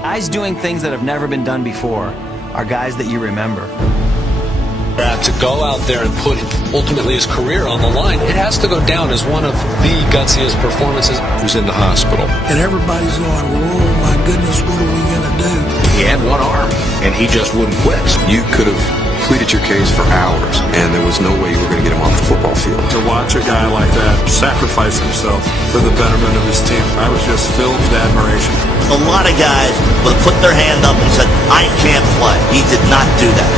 Guys doing things that have never been done before are guys that you remember. To go out there and put ultimately his career on the line, it has to go down as one of the gutsiest performances. He was in the hospital. And everybody's going, oh my goodness, what are we going to do? He had one arm, and he just wouldn't quit. You could have pleaded your case for hours, and there was no way you were going to get him off the football field. To watch a guy like that sacrifice himself for the betterment of his team, I was just filled with admiration. A lot of guys would put their hand up and said, I can't play. He did not do that.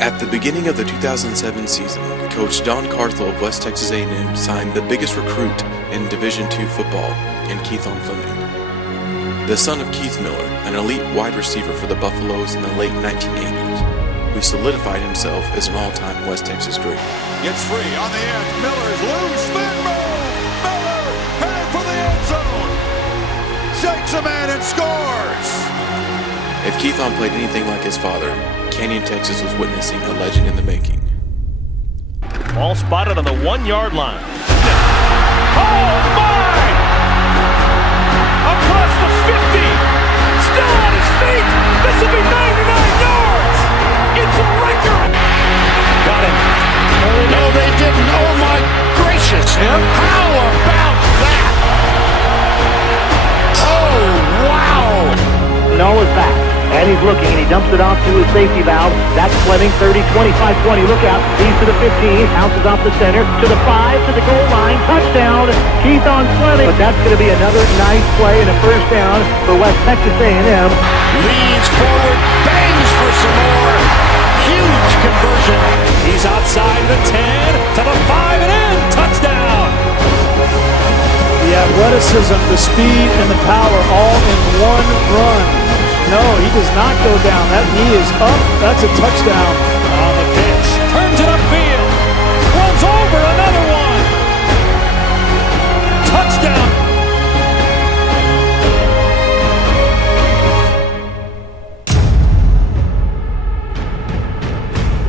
At the beginning of the 2007 season, Coach Don Carthel of West Texas A&M signed the biggest recruit in Division II football in Keithon Flemming. The son of Keith Miller, an elite wide receiver for the Buffaloes in the late 1980s, who solidified himself as an all-time West Texas great. Gets free on the edge. Miller's loose. Miller headed for the end zone. Shakes a man and scores. If Keithon played anything like his father, Canyon, Texas was witnessing a legend in the making. Ball spotted on the 1-yard line. Oh my! Across the 50! Still on his feet! This will be 99 yards! It's a record! Got him. No, they didn't. Oh my gracious! How about that? Oh wow! Noah's back. And he's looking, and he dumps it off to his safety valve. That's Flemming, 30, 25, 20. Look out. He's to the 15, bounces off the center, to the 5, to the goal line. Touchdown, Keithon Flemming. But that's going to be another nice play and a first down for West Texas A&M. Leads forward, bangs for some more. Huge conversion. He's outside the 10, to the 5 and in. Touchdown. The athleticism, the speed, and the power all in one run. No, he does not go down. That knee is up. That's a touchdown. On the pitch. Turns it upfield. Runs over another one. Touchdown.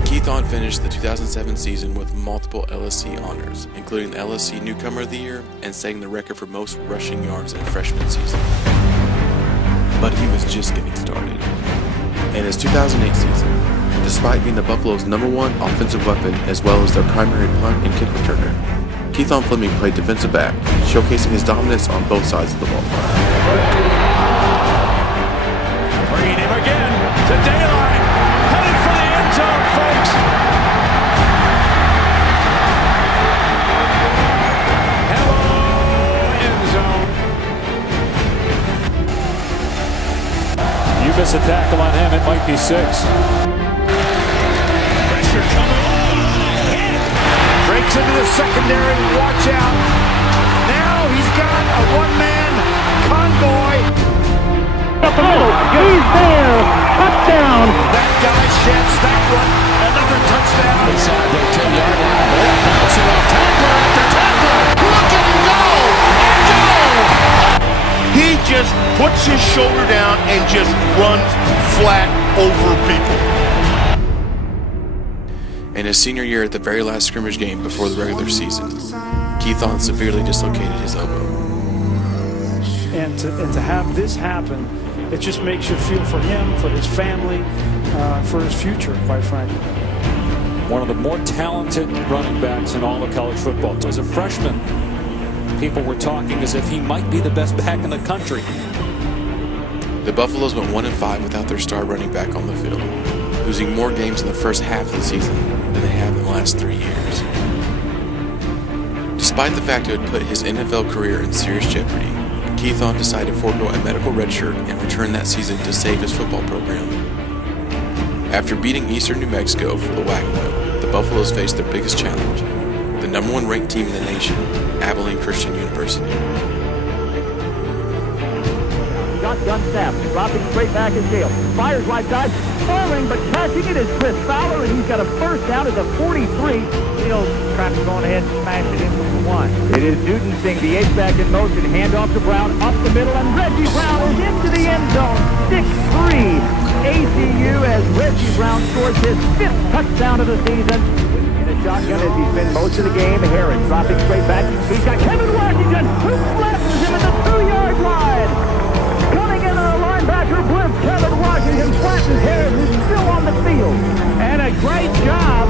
Keithon finished the 2007 season with multiple LSC honors, including the LSC Newcomer of the Year and setting the record for most rushing yards in a freshman season. But he was just getting started. In his 2008 season, despite being the Buffalo's #1 offensive weapon as well as their primary punt and kick returner, Keithon Flemming played defensive back, showcasing his dominance on both sides of the ball. Bringing him again to Dayline, headed for the end zone, folks. Miss a tackle on him, it might be 6. Pressure coming on. Breaks into the secondary, watch out. Now he's got a one-man convoy. He's there, touchdown. That guy sheds that one, another touchdown. Inside the 10-yard line, bouncing off tackler after tackler. Look at him go and go. He just puts his shoulder down and just runs flat over people. In his senior year at the very last scrimmage game before the regular season, Keithon severely dislocated his elbow. And to have this happen, it just makes you feel for him, for his family, for his future, quite frankly. One of the more talented running backs in all of college football. As a freshman, people were talking as if he might be the best back in the country. The Buffaloes went 1-5 without their star running back on the field, losing more games in the first half of the season than they have in the last 3 years. Despite the fact it would put his NFL career in serious jeopardy, Keithon decided to forego a medical redshirt and return that season to save his football program. After beating Eastern New Mexico for the Wagon Wheel, the Buffaloes faced their biggest challenge, the #1 ranked team in the nation, Abilene Christian University. Shotgun snap, dropping straight back in tail. Fires right side, falling but catching it is Chris Fowler, and he's got a first down at the 43. Fields trying to go ahead and smash it into the 1. It is Newton Singh, the H-back in motion, handoff to Brown, up the middle, and Reggie Brown is into the end zone. 6-3 ACU as Reggie Brown scores his 5th touchdown of the season. In a shotgun as he's been most of the game. Harris dropping straight back. He's got Kevin Washington, who flattens him at the 2-yard line. Coming into the linebacker blitz, Kevin Washington flattens Harris, who's still on the field. And a great job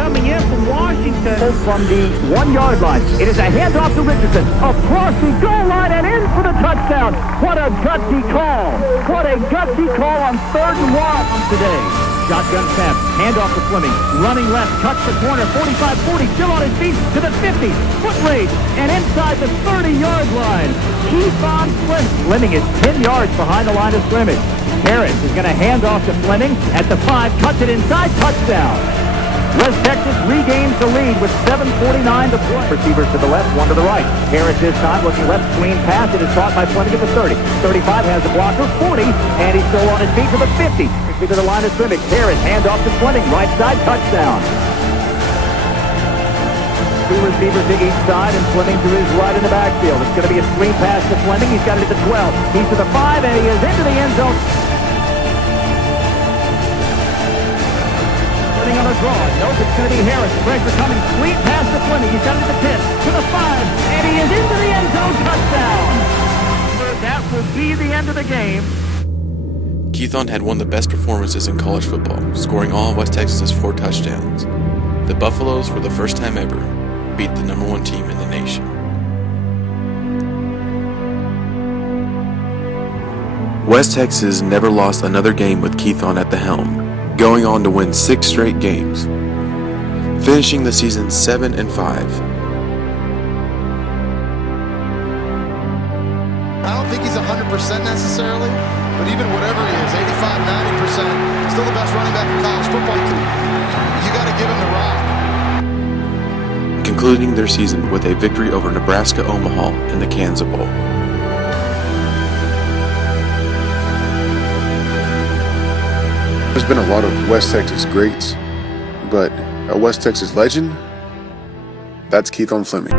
coming in from Washington from the 1-yard line. It is a handoff to Richardson, across the goal line and in for the touchdown. What a gutsy call. What a gutsy call on 3rd and 1 today. Shotgun snap, handoff to Flemming, running left, cuts the corner, 45-40, still on his feet to the 50, foot race, and inside the 30-yard line. Keithon Flemming is 10 yards behind the line of scrimmage. Harris is going to hand off to Flemming at the 5, cuts it inside, touchdown. West Texas regains the lead with 7:49 to play. Receivers to the left, one to the right. Harris this time looking left, screen pass. It is caught by Flemming at the 30. 35 has the blocker, 40, and he's still on his feet to the 50. To the line of scrimmage. Harris, hand off to Flemming, right side, touchdown. 2 receivers to each side, and Flemming to his right in the backfield. It's going to be a screen pass to Flemming. He's got it at the 12. He's to the 5, and he is into the end zone. On a draw, knows it's going to be Harris. Pressure coming, sweet pass to Flemming. He's got it at the 10, to the 5, and he is into the end zone, touchdown. That will be the end of the game. Keithon had one of the best performances in college football, scoring all of West Texas's 4 touchdowns. The Buffaloes, for the first time ever, beat the number 1 team in the nation. West Texas never lost another game with Keithon at the helm, going on to win 6 straight games, finishing the season 7-5. I don't think he's 100% necessarily, but even whatever he is, 85, 90%, still the best running back in college football. You got to give him the rock. Concluding their season with a victory over Nebraska Omaha in the Kansas Bowl. There's been a lot of West Texas greats, but a West Texas legend, that's Keithon Flemming.